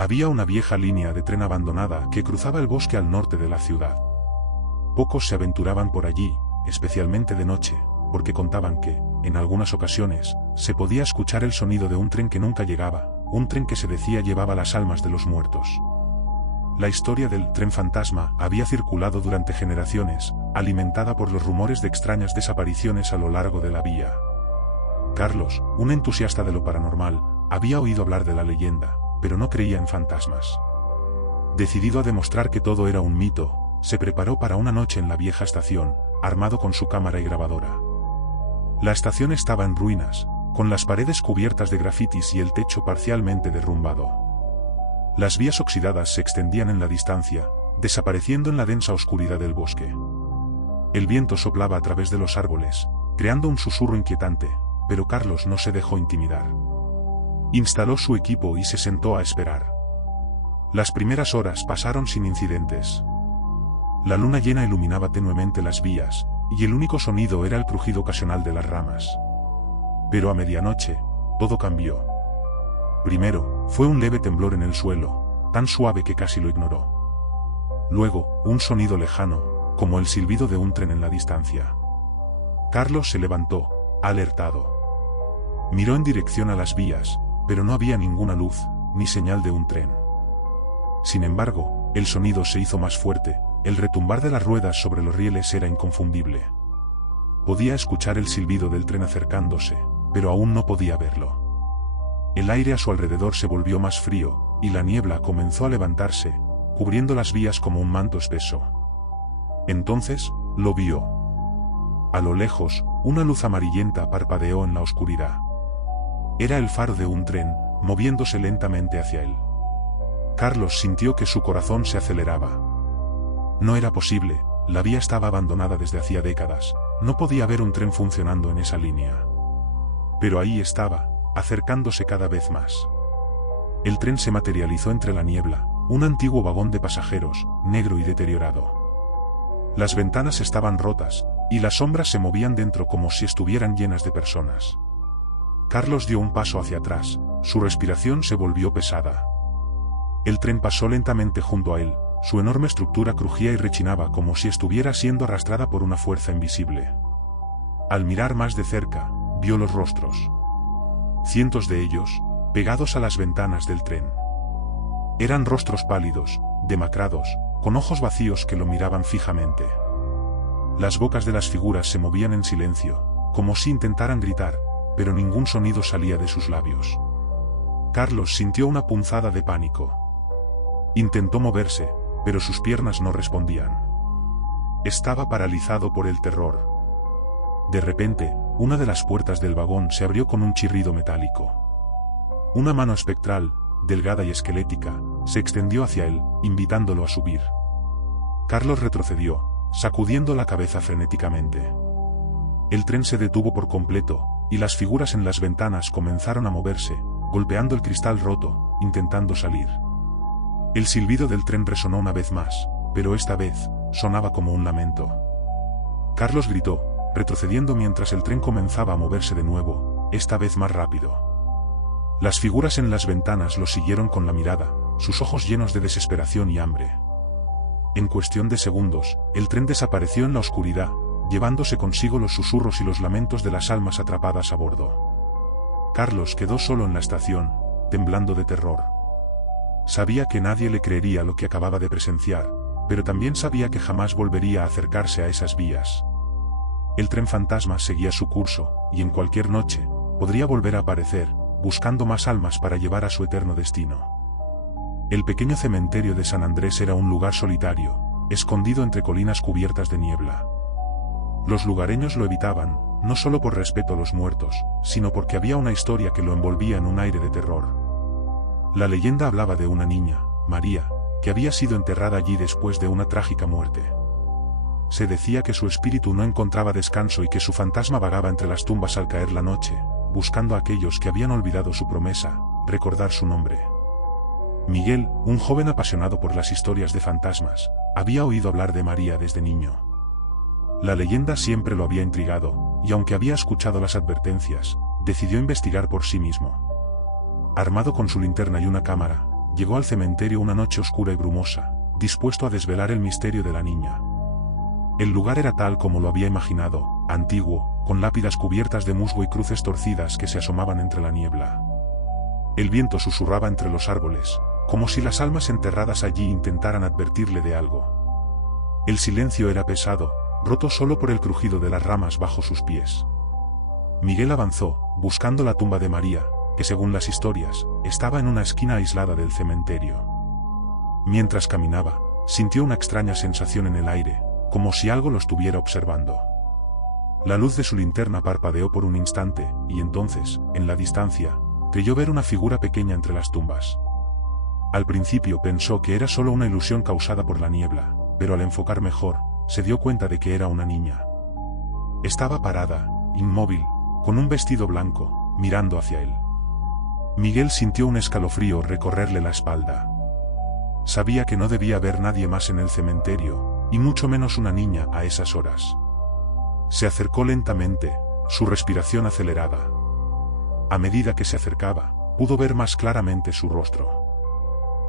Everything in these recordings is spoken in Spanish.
Había una vieja línea de tren abandonada que cruzaba el bosque al norte de la ciudad. Pocos se aventuraban por allí, especialmente de noche, porque contaban que, en algunas ocasiones, se podía escuchar el sonido de un tren que nunca llegaba, un tren que se decía llevaba las almas de los muertos. La historia del tren fantasma había circulado durante generaciones, alimentada por los rumores de extrañas desapariciones a lo largo de la vía. Carlos, un entusiasta de lo paranormal, había oído hablar de la leyenda, pero no creía en fantasmas. Decidido a demostrar que todo era un mito, se preparó para una noche en la vieja estación, armado con su cámara y grabadora. La estación estaba en ruinas, con las paredes cubiertas de grafitis y el techo parcialmente derrumbado. Las vías oxidadas se extendían en la distancia, desapareciendo en la densa oscuridad del bosque. El viento soplaba a través de los árboles, creando un susurro inquietante, pero Carlos no se dejó intimidar. Instaló su equipo y se sentó a esperar. Las primeras horas pasaron sin incidentes. La luna llena iluminaba tenuemente las vías, y el único sonido era el crujido ocasional de las ramas. Pero a medianoche, todo cambió. Primero, fue un leve temblor en el suelo, tan suave que casi lo ignoró. Luego, un sonido lejano, como el silbido de un tren en la distancia. Carlos se levantó, alertado. Miró en dirección a las vías, pero no había ninguna luz, ni señal de un tren. Sin embargo, el sonido se hizo más fuerte, el retumbar de las ruedas sobre los rieles era inconfundible. Podía escuchar el silbido del tren acercándose, pero aún no podía verlo. El aire a su alrededor se volvió más frío, y la niebla comenzó a levantarse, cubriendo las vías como un manto espeso. Entonces, lo vio. A lo lejos, una luz amarillenta parpadeó en la oscuridad. Era el faro de un tren, moviéndose lentamente hacia él. Carlos sintió que su corazón se aceleraba. No era posible, la vía estaba abandonada desde hacía décadas, no podía haber un tren funcionando en esa línea. Pero ahí estaba, acercándose cada vez más. El tren se materializó entre la niebla, un antiguo vagón de pasajeros, negro y deteriorado. Las ventanas estaban rotas, y las sombras se movían dentro como si estuvieran llenas de personas. Carlos dio un paso hacia atrás, su respiración se volvió pesada. El tren pasó lentamente junto a él, su enorme estructura crujía y rechinaba como si estuviera siendo arrastrada por una fuerza invisible. Al mirar más de cerca, vio los rostros. Cientos de ellos, pegados a las ventanas del tren. Eran rostros pálidos, demacrados, con ojos vacíos que lo miraban fijamente. Las bocas de las figuras se movían en silencio, como si intentaran gritar, pero ningún sonido salía de sus labios. Carlos sintió una punzada de pánico. Intentó moverse, pero sus piernas no respondían. Estaba paralizado por el terror. De repente, una de las puertas del vagón se abrió con un chirrido metálico. Una mano espectral, delgada y esquelética, se extendió hacia él, invitándolo a subir. Carlos retrocedió, sacudiendo la cabeza frenéticamente. El tren se detuvo por completo, y las figuras en las ventanas comenzaron a moverse, golpeando el cristal roto, intentando salir. El silbido del tren resonó una vez más, pero esta vez, sonaba como un lamento. Carlos gritó, retrocediendo mientras el tren comenzaba a moverse de nuevo, esta vez más rápido. Las figuras en las ventanas lo siguieron con la mirada, sus ojos llenos de desesperación y hambre. En cuestión de segundos, el tren desapareció en la oscuridad, llevándose consigo los susurros y los lamentos de las almas atrapadas a bordo. Carlos quedó solo en la estación, temblando de terror. Sabía que nadie le creería lo que acababa de presenciar, pero también sabía que jamás volvería a acercarse a esas vías. El tren fantasma seguía su curso, y en cualquier noche, podría volver a aparecer, buscando más almas para llevar a su eterno destino. El pequeño cementerio de San Andrés era un lugar solitario, escondido entre colinas cubiertas de niebla. Los lugareños lo evitaban, no solo por respeto a los muertos, sino porque había una historia que lo envolvía en un aire de terror. La leyenda hablaba de una niña, María, que había sido enterrada allí después de una trágica muerte. Se decía que su espíritu no encontraba descanso y que su fantasma vagaba entre las tumbas al caer la noche, buscando a aquellos que habían olvidado su promesa, recordar su nombre. Miguel, un joven apasionado por las historias de fantasmas, había oído hablar de María desde niño. La leyenda siempre lo había intrigado, y aunque había escuchado las advertencias, decidió investigar por sí mismo. Armado con su linterna y una cámara, llegó al cementerio una noche oscura y brumosa, dispuesto a desvelar el misterio de la niña. El lugar era tal como lo había imaginado, antiguo, con lápidas cubiertas de musgo y cruces torcidas que se asomaban entre la niebla. El viento susurraba entre los árboles, como si las almas enterradas allí intentaran advertirle de algo. El silencio era pesado, roto solo por el crujido de las ramas bajo sus pies. Miguel avanzó, buscando la tumba de María, que según las historias, estaba en una esquina aislada del cementerio. Mientras caminaba, sintió una extraña sensación en el aire, como si algo lo estuviera observando. La luz de su linterna parpadeó por un instante, y entonces, en la distancia, creyó ver una figura pequeña entre las tumbas. Al principio pensó que era solo una ilusión causada por la niebla, pero al enfocar mejor, se dio cuenta de que era una niña. Estaba parada, inmóvil, con un vestido blanco, mirando hacia él. Miguel sintió un escalofrío recorrerle la espalda. Sabía que no debía haber nadie más en el cementerio, y mucho menos una niña a esas horas. Se acercó lentamente, su respiración acelerada. A medida que se acercaba, pudo ver más claramente su rostro.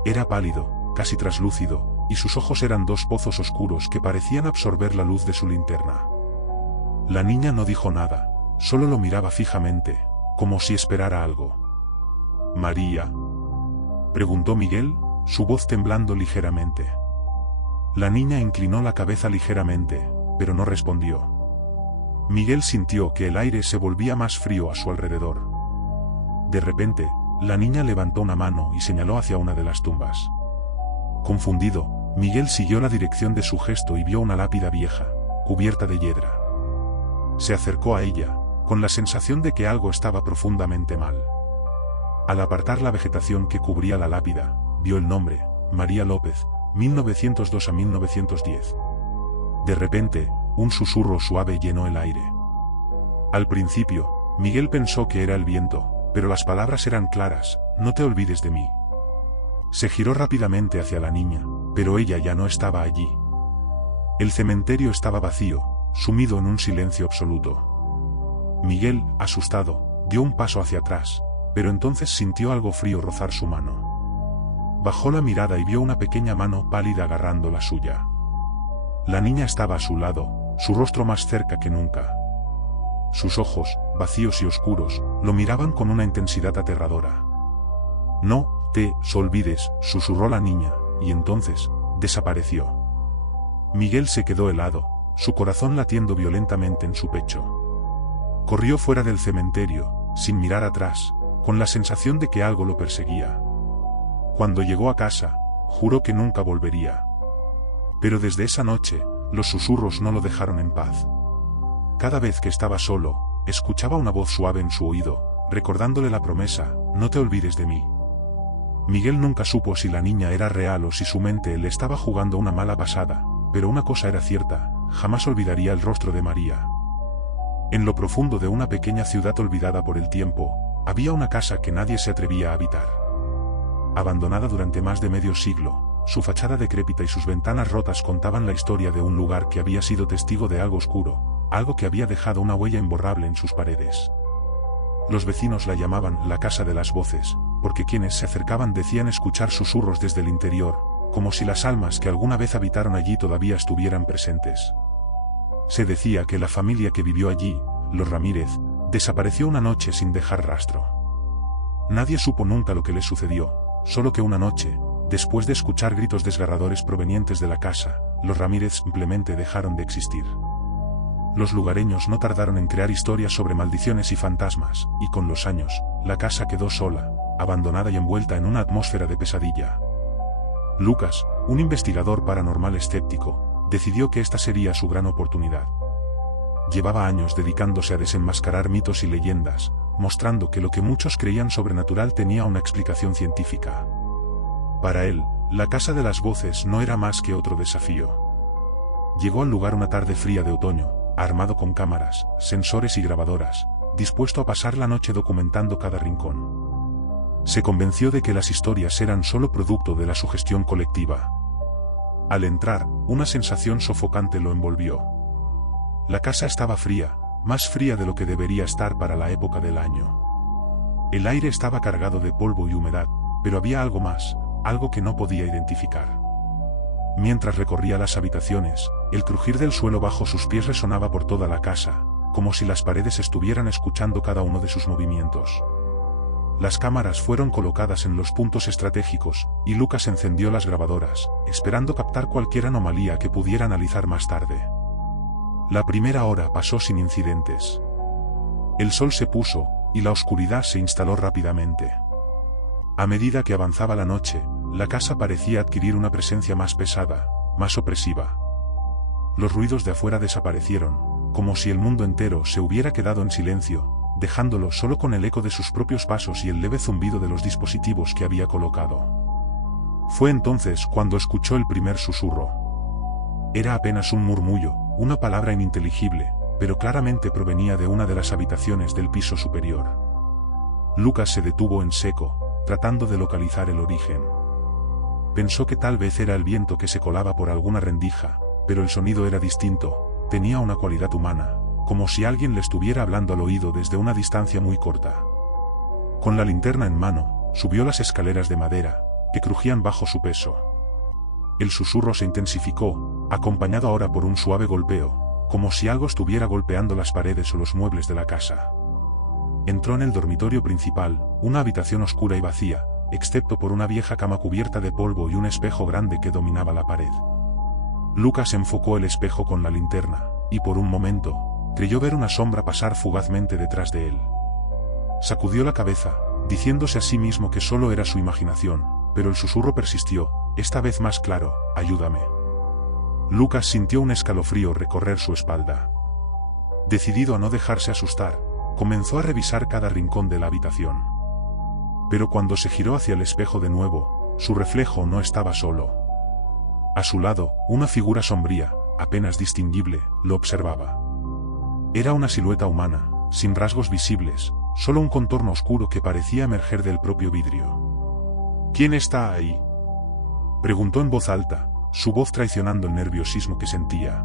Era pálido, casi traslúcido, y sus ojos eran dos pozos oscuros que parecían absorber la luz de su linterna. La niña no dijo nada, solo lo miraba fijamente, como si esperara algo. «¿María?», preguntó Miguel, su voz temblando ligeramente. La niña inclinó la cabeza ligeramente, pero no respondió. Miguel sintió que el aire se volvía más frío a su alrededor. De repente, la niña levantó una mano y señaló hacia una de las tumbas. Confundido, Miguel siguió la dirección de su gesto y vio una lápida vieja, cubierta de hiedra. Se acercó a ella, con la sensación de que algo estaba profundamente mal. Al apartar la vegetación que cubría la lápida, vio el nombre, María López, 1902 a 1910. De repente, un susurro suave llenó el aire. Al principio, Miguel pensó que era el viento, pero las palabras eran claras: «No te olvides de mí». Se giró rápidamente hacia la niña, pero ella ya no estaba allí. El cementerio estaba vacío, sumido en un silencio absoluto. Miguel, asustado, dio un paso hacia atrás, pero entonces sintió algo frío rozar su mano. Bajó la mirada y vio una pequeña mano pálida agarrando la suya. La niña estaba a su lado, su rostro más cerca que nunca. Sus ojos, vacíos y oscuros, lo miraban con una intensidad aterradora. «No te olvides», susurró la niña, y entonces, desapareció. Miguel se quedó helado, su corazón latiendo violentamente en su pecho. Corrió fuera del cementerio, sin mirar atrás, con la sensación de que algo lo perseguía. Cuando llegó a casa, juró que nunca volvería. Pero desde esa noche, los susurros no lo dejaron en paz. Cada vez que estaba solo, escuchaba una voz suave en su oído, recordándole la promesa: «No te olvides de mí». Miguel nunca supo si la niña era real o si su mente le estaba jugando una mala pasada, pero una cosa era cierta: jamás olvidaría el rostro de María. En lo profundo de una pequeña ciudad olvidada por el tiempo, había una casa que nadie se atrevía a habitar. Abandonada durante más de medio siglo, su fachada decrépita y sus ventanas rotas contaban la historia de un lugar que había sido testigo de algo oscuro, algo que había dejado una huella imborrable en sus paredes. Los vecinos la llamaban la Casa de las Voces, porque quienes se acercaban decían escuchar susurros desde el interior, como si las almas que alguna vez habitaron allí todavía estuvieran presentes. Se decía que la familia que vivió allí, los Ramírez, desapareció una noche sin dejar rastro. Nadie supo nunca lo que les sucedió, solo que una noche, después de escuchar gritos desgarradores provenientes de la casa, los Ramírez simplemente dejaron de existir. Los lugareños no tardaron en crear historias sobre maldiciones y fantasmas, y con los años, la casa quedó sola, abandonada y envuelta en una atmósfera de pesadilla. Lucas, un investigador paranormal escéptico, decidió que esta sería su gran oportunidad. Llevaba años dedicándose a desenmascarar mitos y leyendas, mostrando que lo que muchos creían sobrenatural tenía una explicación científica. Para él, la Casa de las Voces no era más que otro desafío. Llegó al lugar una tarde fría de otoño, armado con cámaras, sensores y grabadoras, dispuesto a pasar la noche documentando cada rincón. Se convenció de que las historias eran solo producto de la sugestión colectiva. Al entrar, una sensación sofocante lo envolvió. La casa estaba fría, más fría de lo que debería estar para la época del año. El aire estaba cargado de polvo y humedad, pero había algo más, algo que no podía identificar. Mientras recorría las habitaciones, el crujir del suelo bajo sus pies resonaba por toda la casa, como si las paredes estuvieran escuchando cada uno de sus movimientos. Las cámaras fueron colocadas en los puntos estratégicos, y Lucas encendió las grabadoras, esperando captar cualquier anomalía que pudiera analizar más tarde. La primera hora pasó sin incidentes. El sol se puso, y la oscuridad se instaló rápidamente. A medida que avanzaba la noche, la casa parecía adquirir una presencia más pesada, más opresiva. Los ruidos de afuera desaparecieron, como si el mundo entero se hubiera quedado en silencio, dejándolo solo con el eco de sus propios pasos y el leve zumbido de los dispositivos que había colocado. Fue entonces cuando escuchó el primer susurro. Era apenas un murmullo, una palabra ininteligible, pero claramente provenía de una de las habitaciones del piso superior. Lucas se detuvo en seco, tratando de localizar el origen. Pensó que tal vez era el viento que se colaba por alguna rendija, pero el sonido era distinto, tenía una cualidad humana, como si alguien le estuviera hablando al oído desde una distancia muy corta. Con la linterna en mano, subió las escaleras de madera, que crujían bajo su peso. El susurro se intensificó, acompañado ahora por un suave golpeo, como si algo estuviera golpeando las paredes o los muebles de la casa. Entró en el dormitorio principal, una habitación oscura y vacía, excepto por una vieja cama cubierta de polvo y un espejo grande que dominaba la pared. Lucas enfocó el espejo con la linterna, y por un momento, creyó ver una sombra pasar fugazmente detrás de él. Sacudió la cabeza, diciéndose a sí mismo que solo era su imaginación, pero el susurro persistió, esta vez más claro: ayúdame. Lucas sintió un escalofrío recorrer su espalda. Decidido a no dejarse asustar, comenzó a revisar cada rincón de la habitación. Pero cuando se giró hacia el espejo de nuevo, su reflejo no estaba solo. A su lado, una figura sombría, apenas distinguible, lo observaba. Era una silueta humana, sin rasgos visibles, solo un contorno oscuro que parecía emerger del propio vidrio. ¿Quién está ahí?, preguntó en voz alta, su voz traicionando el nerviosismo que sentía.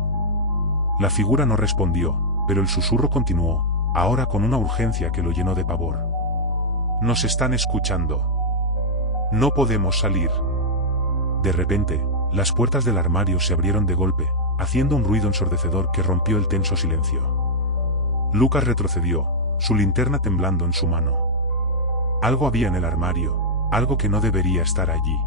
La figura no respondió, pero el susurro continuó, ahora con una urgencia que lo llenó de pavor. Nos están escuchando. No podemos salir. De repente, las puertas del armario se abrieron de golpe, haciendo un ruido ensordecedor que rompió el tenso silencio. Lucas retrocedió, su linterna temblando en su mano. Algo había en el armario, algo que no debería estar allí.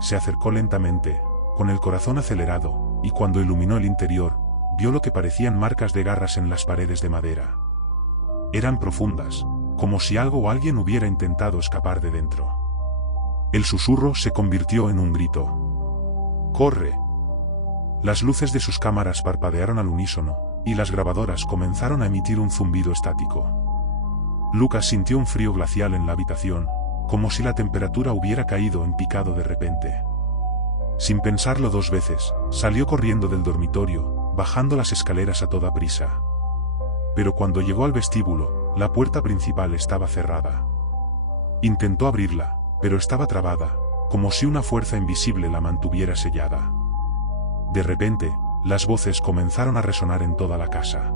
Se acercó lentamente, con el corazón acelerado, y cuando iluminó el interior, vio lo que parecían marcas de garras en las paredes de madera. Eran profundas, como si algo o alguien hubiera intentado escapar de dentro. El susurro se convirtió en un grito. ¡Corre! Las luces de sus cámaras parpadearon al unísono, y las grabadoras comenzaron a emitir un zumbido estático. Lucas sintió un frío glacial en la habitación, como si la temperatura hubiera caído en picado de repente. Sin pensarlo dos veces, salió corriendo del dormitorio, bajando las escaleras a toda prisa. Pero cuando llegó al vestíbulo, la puerta principal estaba cerrada. Intentó abrirla, pero estaba trabada, como si una fuerza invisible la mantuviera sellada. De repente, las voces comenzaron a resonar en toda la casa.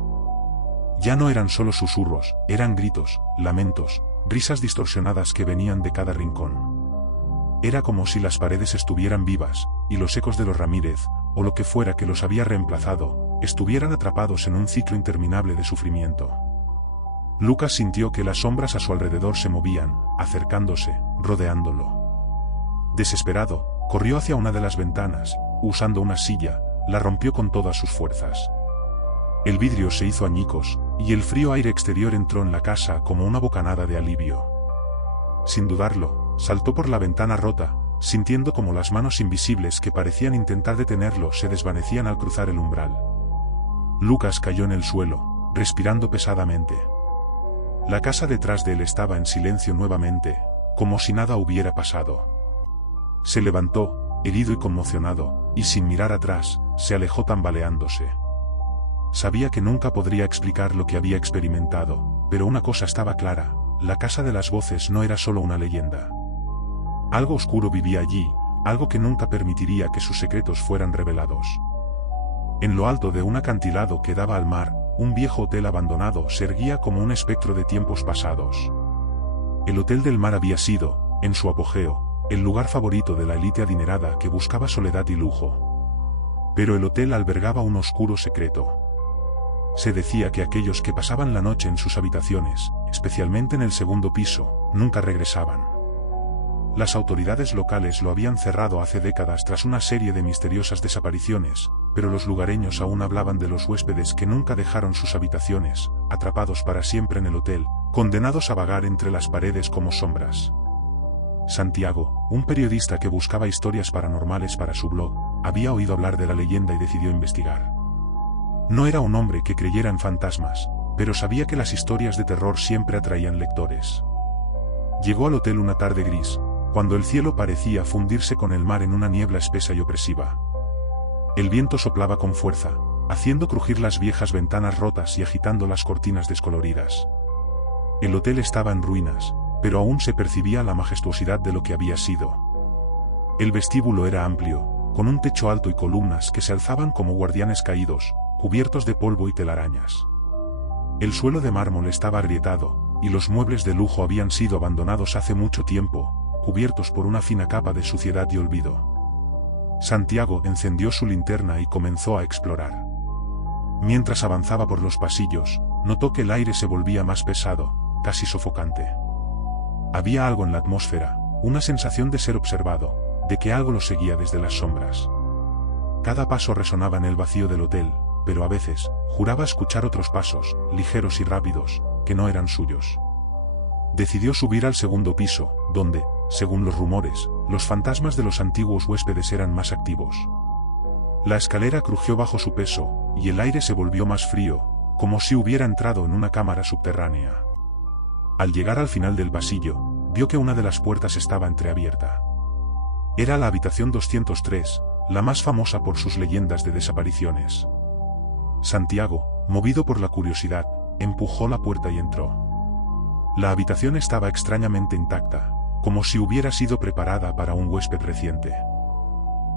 Ya no eran solo susurros, eran gritos, lamentos, risas distorsionadas que venían de cada rincón. Era como si las paredes estuvieran vivas, y los ecos de los Ramírez, o lo que fuera que los había reemplazado, estuvieran atrapados en un ciclo interminable de sufrimiento. Lucas sintió que las sombras a su alrededor se movían, acercándose, rodeándolo. Desesperado, corrió hacia una de las ventanas, usando una silla, la rompió con todas sus fuerzas. El vidrio se hizo añicos, y el frío aire exterior entró en la casa como una bocanada de alivio. Sin dudarlo, saltó por la ventana rota, sintiendo como las manos invisibles que parecían intentar detenerlo se desvanecían al cruzar el umbral. Lucas cayó en el suelo, respirando pesadamente. La casa detrás de él estaba en silencio nuevamente, como si nada hubiera pasado. Se levantó, herido y conmocionado, y sin mirar atrás, se alejó tambaleándose. Sabía que nunca podría explicar lo que había experimentado, pero una cosa estaba clara: la casa de las voces no era solo una leyenda. Algo oscuro vivía allí, algo que nunca permitiría que sus secretos fueran revelados. En lo alto de un acantilado que daba al mar, un viejo hotel abandonado se erguía como un espectro de tiempos pasados. El Hotel del Mar había sido, en su apogeo, el lugar favorito de la élite adinerada que buscaba soledad y lujo. Pero el hotel albergaba un oscuro secreto. Se decía que aquellos que pasaban la noche en sus habitaciones, especialmente en el segundo piso, nunca regresaban. Las autoridades locales lo habían cerrado hace décadas tras una serie de misteriosas desapariciones, pero los lugareños aún hablaban de los huéspedes que nunca dejaron sus habitaciones, atrapados para siempre en el hotel, condenados a vagar entre las paredes como sombras. Santiago, un periodista que buscaba historias paranormales para su blog, había oído hablar de la leyenda y decidió investigar. No era un hombre que creyera en fantasmas, pero sabía que las historias de terror siempre atraían lectores. Llegó al hotel una tarde gris, cuando el cielo parecía fundirse con el mar en una niebla espesa y opresiva. El viento soplaba con fuerza, haciendo crujir las viejas ventanas rotas y agitando las cortinas descoloridas. El hotel estaba en ruinas, pero aún se percibía la majestuosidad de lo que había sido. El vestíbulo era amplio, con un techo alto y columnas que se alzaban como guardianes caídos, cubiertos de polvo y telarañas. El suelo de mármol estaba agrietado, y los muebles de lujo habían sido abandonados hace mucho tiempo, cubiertos por una fina capa de suciedad y olvido. Santiago encendió su linterna y comenzó a explorar. Mientras avanzaba por los pasillos, notó que el aire se volvía más pesado, casi sofocante. Había algo en la atmósfera, una sensación de ser observado, de que algo lo seguía desde las sombras. Cada paso resonaba en el vacío del hotel, pero a veces, juraba escuchar otros pasos, ligeros y rápidos, que no eran suyos. Decidió subir al segundo piso, donde, según los rumores, los fantasmas de los antiguos huéspedes eran más activos. La escalera crujió bajo su peso, y el aire se volvió más frío, como si hubiera entrado en una cámara subterránea. Al llegar al final del pasillo, vio que una de las puertas estaba entreabierta. Era la habitación 203, la más famosa por sus leyendas de desapariciones. Santiago, movido por la curiosidad, empujó la puerta y entró. La habitación estaba extrañamente intacta, como si hubiera sido preparada para un huésped reciente.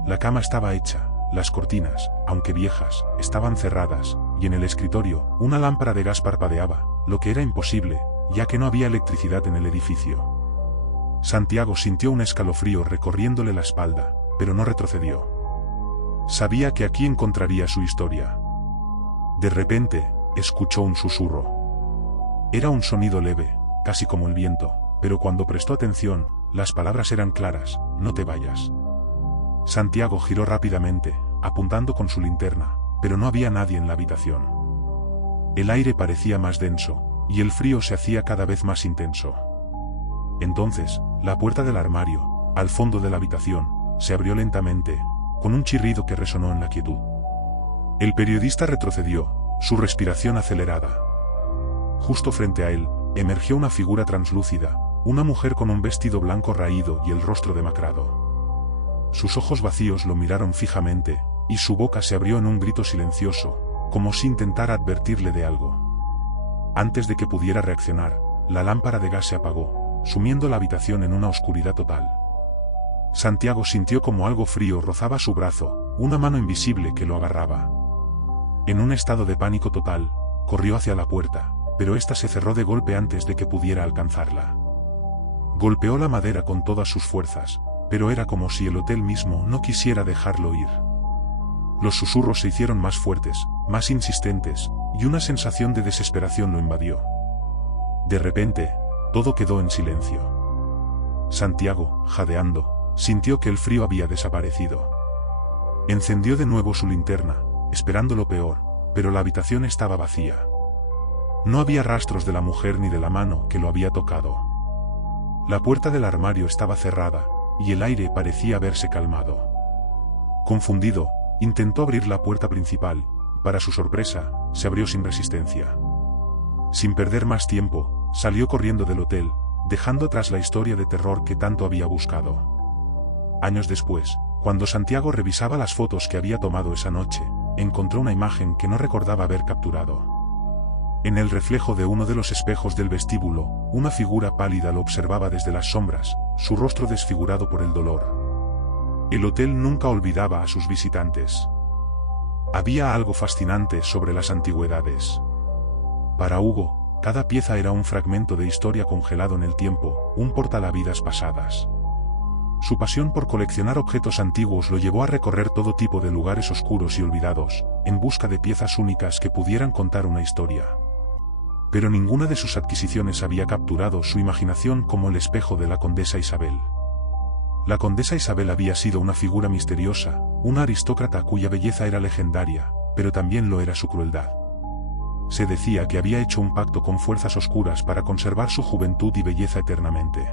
La cama estaba hecha, las cortinas, aunque viejas, estaban cerradas, y en el escritorio, una lámpara de gas parpadeaba, lo que era imposible, ya que no había electricidad en el edificio. Santiago sintió un escalofrío recorriéndole la espalda, pero no retrocedió. Sabía que aquí encontraría su historia. De repente, escuchó un susurro. Era un sonido leve, casi como el viento, pero cuando prestó atención, las palabras eran claras: no te vayas. Santiago giró rápidamente, apuntando con su linterna, pero no había nadie en la habitación. El aire parecía más denso, y el frío se hacía cada vez más intenso. Entonces, la puerta del armario, al fondo de la habitación, se abrió lentamente, con un chirrido que resonó en la quietud. El periodista retrocedió, su respiración acelerada. Justo frente a él, emergió una figura translúcida, una mujer con un vestido blanco raído y el rostro demacrado. Sus ojos vacíos lo miraron fijamente, y su boca se abrió en un grito silencioso, como si intentara advertirle de algo. Antes de que pudiera reaccionar, la lámpara de gas se apagó, sumiendo la habitación en una oscuridad total. Santiago sintió como algo frío rozaba su brazo, una mano invisible que lo agarraba. En un estado de pánico total, corrió hacia la puerta, pero ésta se cerró de golpe antes de que pudiera alcanzarla. Golpeó la madera con todas sus fuerzas, pero era como si el hotel mismo no quisiera dejarlo ir. Los susurros se hicieron más fuertes, más insistentes, y una sensación de desesperación lo invadió. De repente, todo quedó en silencio. Santiago, jadeando, sintió que el frío había desaparecido. Encendió de nuevo su linterna, esperando lo peor, pero la habitación estaba vacía. No había rastros de la mujer ni de la mano que lo había tocado. La puerta del armario estaba cerrada, y el aire parecía haberse calmado. Confundido, intentó abrir la puerta principal, y para su sorpresa, se abrió sin resistencia. Sin perder más tiempo, salió corriendo del hotel, dejando atrás la historia de terror que tanto había buscado. Años después, cuando Santiago revisaba las fotos que había tomado esa noche, encontró una imagen que no recordaba haber capturado. En el reflejo de uno de los espejos del vestíbulo, una figura pálida lo observaba desde las sombras, su rostro desfigurado por el dolor. El hotel nunca olvidaba a sus visitantes. Había algo fascinante sobre las antigüedades. Para Hugo, cada pieza era un fragmento de historia congelado en el tiempo, un portal a vidas pasadas. Su pasión por coleccionar objetos antiguos lo llevó a recorrer todo tipo de lugares oscuros y olvidados, en busca de piezas únicas que pudieran contar una historia. Pero ninguna de sus adquisiciones había capturado su imaginación como el espejo de la condesa Isabel. La condesa Isabel había sido una figura misteriosa, una aristócrata cuya belleza era legendaria, pero también lo era su crueldad. Se decía que había hecho un pacto con fuerzas oscuras para conservar su juventud y belleza eternamente.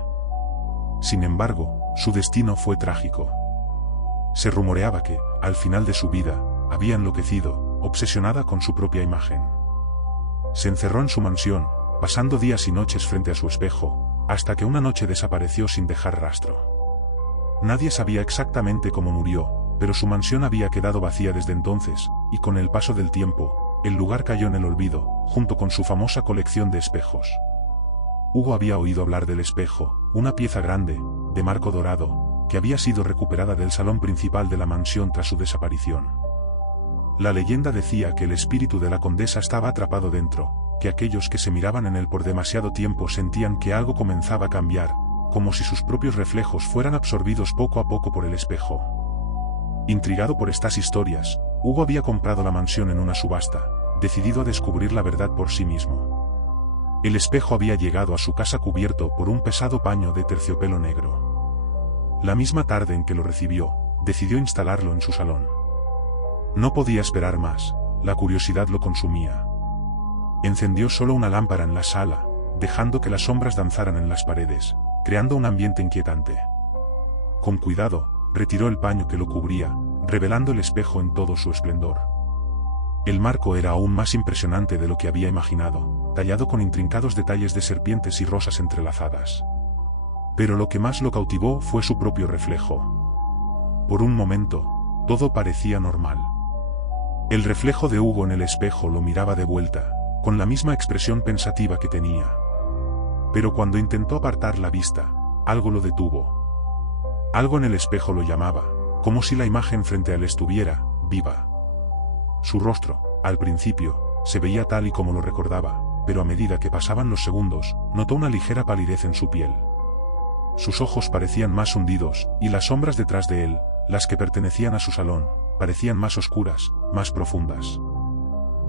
Sin embargo, su destino fue trágico. Se rumoreaba que, al final de su vida, había enloquecido, obsesionada con su propia imagen. Se encerró en su mansión, pasando días y noches frente a su espejo, hasta que una noche desapareció sin dejar rastro. Nadie sabía exactamente cómo murió, pero su mansión había quedado vacía desde entonces, y con el paso del tiempo, el lugar cayó en el olvido, junto con su famosa colección de espejos. Hugo había oído hablar del espejo, una pieza grande, de marco dorado, que había sido recuperada del salón principal de la mansión tras su desaparición. La leyenda decía que el espíritu de la condesa estaba atrapado dentro, que aquellos que se miraban en él por demasiado tiempo sentían que algo comenzaba a cambiar, como si sus propios reflejos fueran absorbidos poco a poco por el espejo. Intrigado por estas historias, Hugo había comprado la mansión en una subasta, decidido a descubrir la verdad por sí mismo. El espejo había llegado a su casa cubierto por un pesado paño de terciopelo negro. La misma tarde en que lo recibió, decidió instalarlo en su salón. No podía esperar más, la curiosidad lo consumía. Encendió solo una lámpara en la sala, dejando que las sombras danzaran en las paredes, creando un ambiente inquietante. Con cuidado, retiró el paño que lo cubría, revelando el espejo en todo su esplendor. El marco era aún más impresionante de lo que había imaginado, tallado con intrincados detalles de serpientes y rosas entrelazadas. Pero lo que más lo cautivó fue su propio reflejo. Por un momento, todo parecía normal. El reflejo de Hugo en el espejo lo miraba de vuelta, con la misma expresión pensativa que tenía. Pero cuando intentó apartar la vista, algo lo detuvo. Algo en el espejo lo llamaba, como si la imagen frente a él estuviera viva. Su rostro, al principio, se veía tal y como lo recordaba, pero a medida que pasaban los segundos, notó una ligera palidez en su piel. Sus ojos parecían más hundidos, y las sombras detrás de él, las que pertenecían a su salón, parecían más oscuras, más profundas.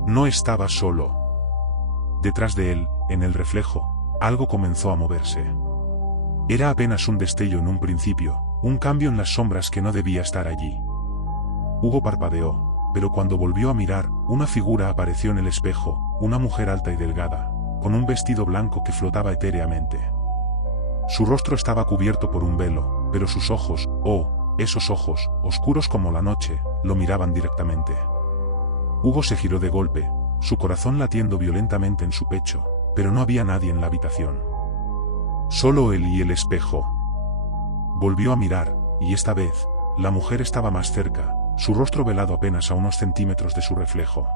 No estaba solo. Detrás de él, en el reflejo, algo comenzó a moverse. Era apenas un destello en un principio, un cambio en las sombras que no debía estar allí. Hugo parpadeó, pero cuando volvió a mirar, una figura apareció en el espejo, una mujer alta y delgada, con un vestido blanco que flotaba etéreamente. Su rostro estaba cubierto por un velo, pero sus ojos, esos ojos, oscuros como la noche, lo miraban directamente. Hugo se giró de golpe, su corazón latiendo violentamente en su pecho, pero no había nadie en la habitación. Solo él y el espejo. Volvió a mirar, y esta vez, la mujer estaba más cerca, su rostro velado apenas a unos centímetros de su reflejo.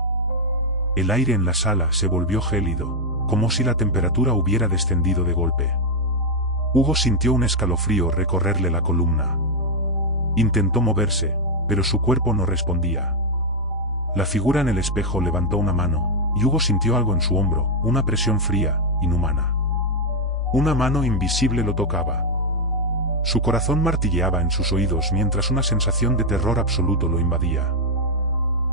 El aire en la sala se volvió gélido, como si la temperatura hubiera descendido de golpe. Hugo sintió un escalofrío recorrerle la columna. Intentó moverse, pero su cuerpo no respondía. La figura en el espejo levantó una mano, y Hugo sintió algo en su hombro, una presión fría, inhumana. Una mano invisible lo tocaba. Su corazón martilleaba en sus oídos mientras una sensación de terror absoluto lo invadía.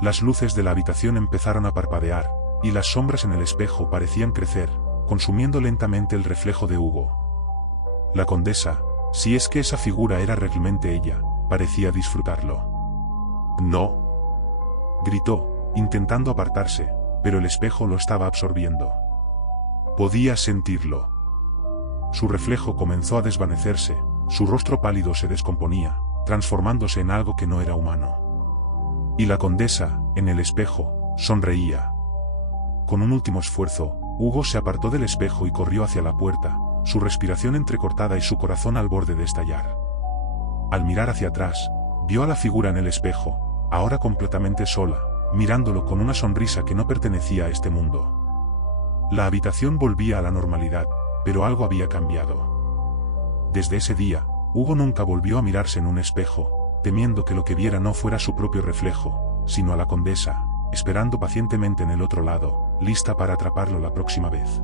Las luces de la habitación empezaron a parpadear, y las sombras en el espejo parecían crecer, consumiendo lentamente el reflejo de Hugo. La condesa, si es que esa figura era realmente ella, parecía disfrutarlo. «No», gritó, intentando apartarse, pero el espejo lo estaba absorbiendo. Podía sentirlo. Su reflejo comenzó a desvanecerse, su rostro pálido se descomponía, transformándose en algo que no era humano. Y la condesa, en el espejo, sonreía. Con un último esfuerzo, Hugo se apartó del espejo y corrió hacia la puerta, su respiración entrecortada y su corazón al borde de estallar. Al mirar hacia atrás, vio a la figura en el espejo, ahora completamente sola, mirándolo con una sonrisa que no pertenecía a este mundo. La habitación volvía a la normalidad, pero algo había cambiado. Desde ese día, Hugo nunca volvió a mirarse en un espejo, temiendo que lo que viera no fuera su propio reflejo, sino a la condesa, esperando pacientemente en el otro lado, lista para atraparlo la próxima vez.